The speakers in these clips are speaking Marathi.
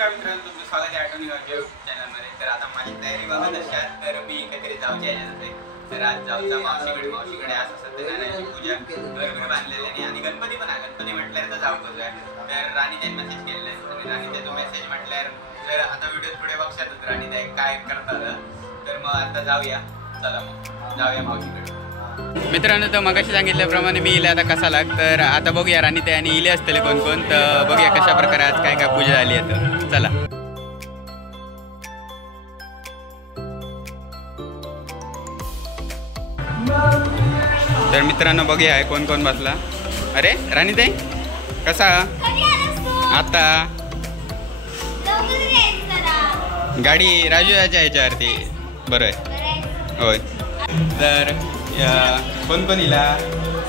नमस्कार मित्रांनो, तुमचं स्वागत आहे आठवणी गावच्या चॅनलमध्ये। तर आता माझी तयारी बघत असाल तर मी काहीतरी जाऊची आहे, तर आज जाऊचा मावशीकडे असं सत्यनारायणाची पूजा घर बांधलेली आणि गणपती पण आहे। गणपती म्हटल्यावर तर जाऊ कसं आहे, तर राणीताई मेसेज केलेला आहे आणि राणीताई तो मेसेज म्हटल्यावर जर आता व्हिडिओ पुढे बघशात राणीताई काय करतात, तर मग आता जाऊया। चला मग जाऊया मावशीकडे। मित्रांनो, तर मगाशी सांगितल्याप्रमाणे मी इले आता कसा लाग, तर आता बघूया राणीताई आणि इले असतील कोण कोण, तर बघूया कशा प्रकारे आज काय काय पूजा झाली आहे। तर चला। तर मित्रांनो बघूया कोण कोण बसला। अरे राणीताई कसा आता गाडी राजूच्या ह्याच्यावरती बरं आहे होय। तर कोण कोण इला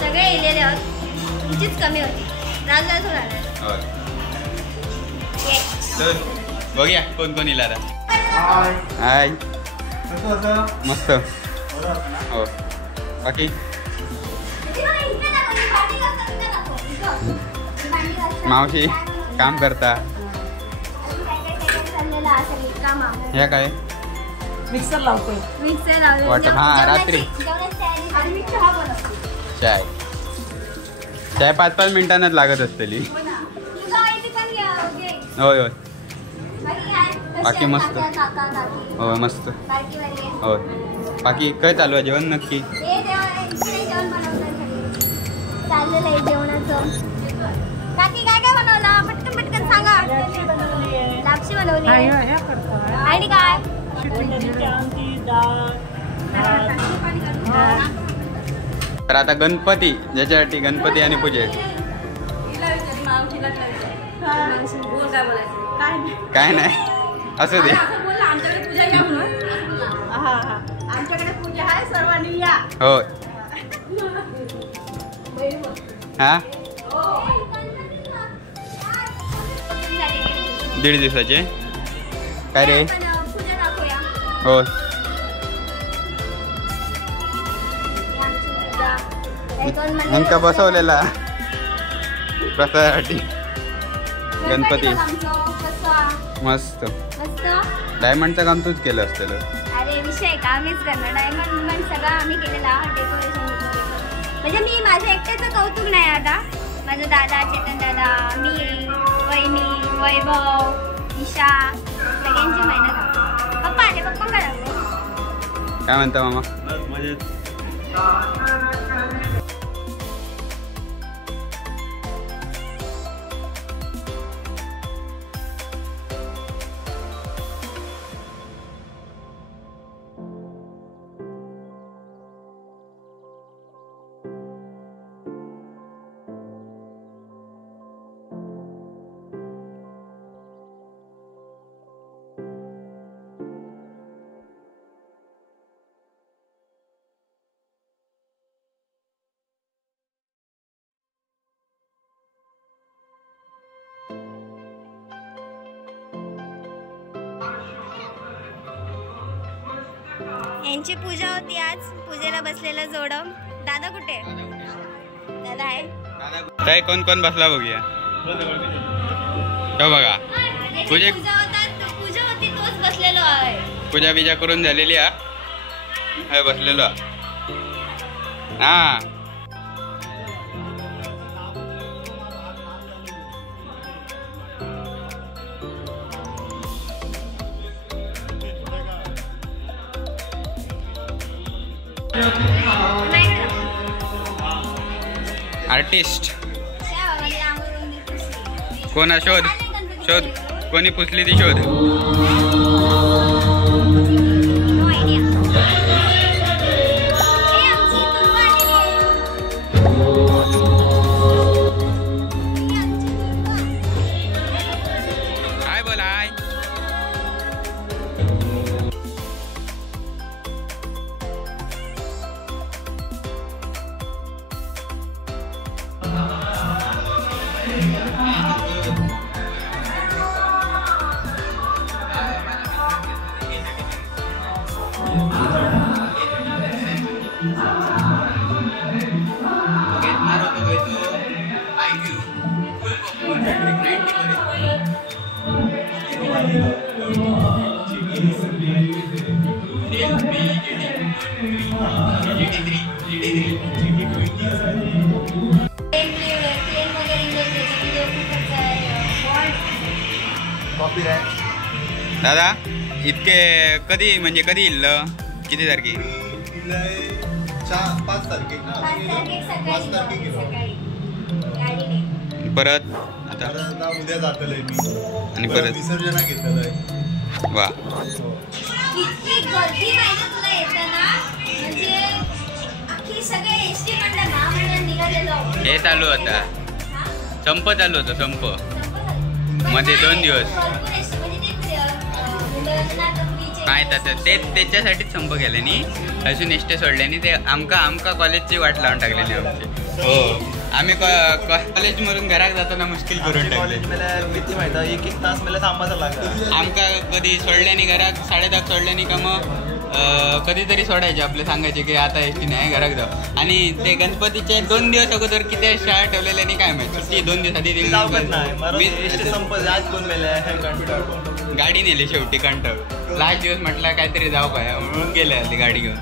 सगळे इलेले आहोत, तुझीच कमी होती राजूला थोडा होय। तर बघूया कोण कोण इला आता। हाय मस्त हो। बाकी मावशी काम करता ह्या काय मिक्सर लावतो वाटप हा रात्री चाय 5-5 मिनिटांनाच लागत असतली होय होय। बाकी मस्त हो मस्त होय। बाकी काय चालू आहे जेवण नक्की काकी काय काय बनवलं पटकन पटकन सांगा। लापशी बनवली आणि काय तर आता गणपती ज्याच्यासाठी गणपती आणि पूजे काय नाही असू दे आमच्याकडे पूजा आहे सर्वांनी या हो हा 1.5 दिवसाचे काय रे हो नेमका बसवलेला प्रसादासाठी गणपती मस्त डायमंडचं काम तूच केलं असतं। अरे विषय का आम्हीच करणार डायमंड सगळं आम्ही केलेला डेकोरेशन म्हणजे मी माझ्या एकट्याचं कौतुक नाही आता माझा दादा चेतन दादा मी वहिनी वैभव ईशा सगळ्यांची मेहनत पप्पा आले पप्पा करा काय म्हणता मामा यांची पूजा होती आज पूजेला बसलेला जोडम दादा कुठे दादा आहे काय कोण कोण बसला बघूया हो बघा पूजा होती तोच बसलेलो आहे पूजा बिजा करून झालेली आहे बसलेलो हा आर्टिस्ट कोणा शोध शोध कोणी पुसली ती शोध हाय बोला हाय दादा इतके कधी म्हणजे कधी येईल किती तारखे 5 तारखेला परत आता उद्या जातलंय मी आणि परत विसर्जन घेतलंय. वा इतकी गर्दी माहिती तुला येताना म्हणजे अख्खी सगळे एसटी मंडळ महामंडळ निघालेलो हे चालू होता संप चालू होता संप मध्ये 2 दिवस माहित आता ते त्याच्यासाठीच संप केल्यानी अजून एसटी सोडल्यानी ते आमका कॉलेजची वाट लावून टाकलेली आमची. हो आम्ही कॉलेज मधून घरात जाताना मुश्किल करून टाकले. किती माहिती 1-1 तास मला थांबायचं लागलं. आमका कधी सोडल्यानी घरात 10:30 सोडल्यानी का मग कधीतरी सोडायचे आपले सांगायचे की आता एसटी नाही घरात जाऊ. आणि ते गणपतीचे 2 दिवस अगोदर किती शाळा ठेवलेल्यानी काय माहिती सुट्टी 2 दिवस आधी गाडी नेली शेवटी कंटाळ लास्ट दिवस म्हटलं काहीतरी जाऊ काय म्हणून गेले आली गाडी घेऊन.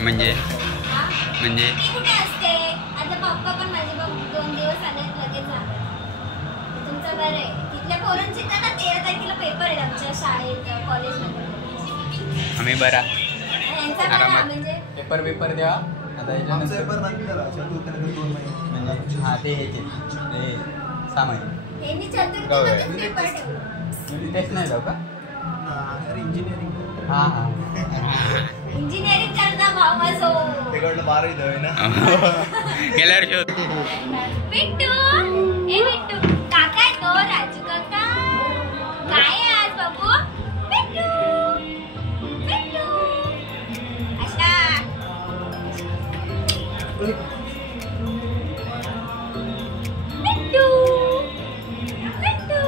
म्हणजे म्हणजे आता पप्पा पण माझे 2 दिवस आले लगेच आले. तुमचं बरं आहे तिथल्या पोरांचे ना 13 तारखेला पेपर आहेत आमच्या शाळेत कॉलेजमध्ये. आम्ही बरा आरामात म्हणजे पेपर द्या आता हा ते 6 महिने तेच नाही जाऊ का इंजिनिअरिंग हां इंजिनिअरिंग करता भाऊ माझो तिकडलं 12वी दहावी ना गेल्या वर्षी बिट्टू ए बिट्टू काका आहे तो राजू काका काय आहे आज बाबू बिट्टू बिट्टू अशा बिट्टू बिट्टू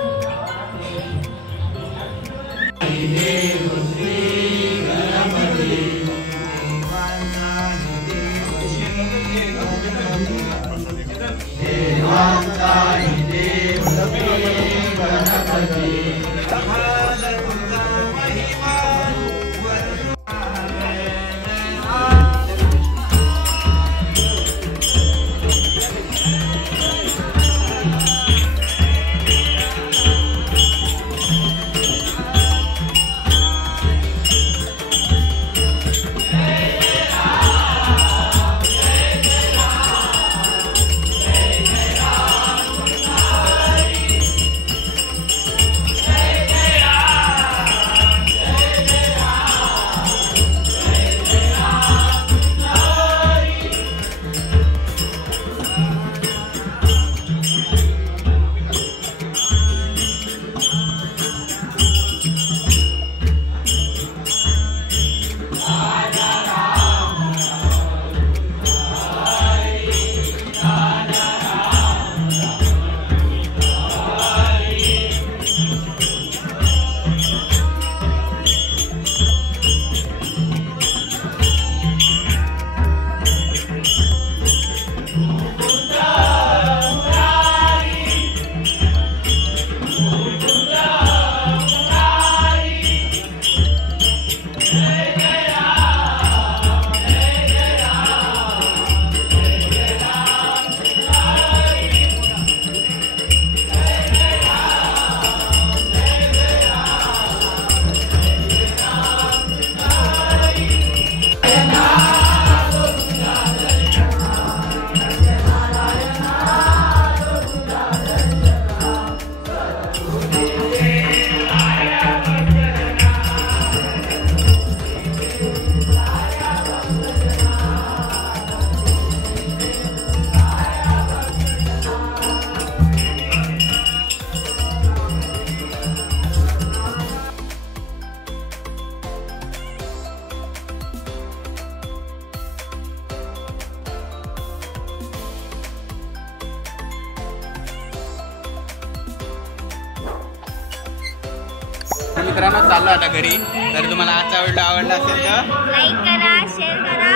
मित्रांनो चाललो आता घरी. तर तुम्हाला आजचा व्हिडिओ आवडला असेल तर लाईक करा, शेअर करा,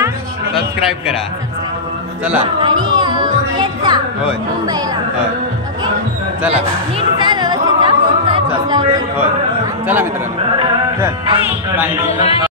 सबस्क्राईब करा. चला आणि येत जा. होय. मुंबईला. होय. ओके चला. नीट जा, व्यवस्थित जा, फोन कर, चला. पोचल्यावर. होय. चला मित्रांनो चल बाय.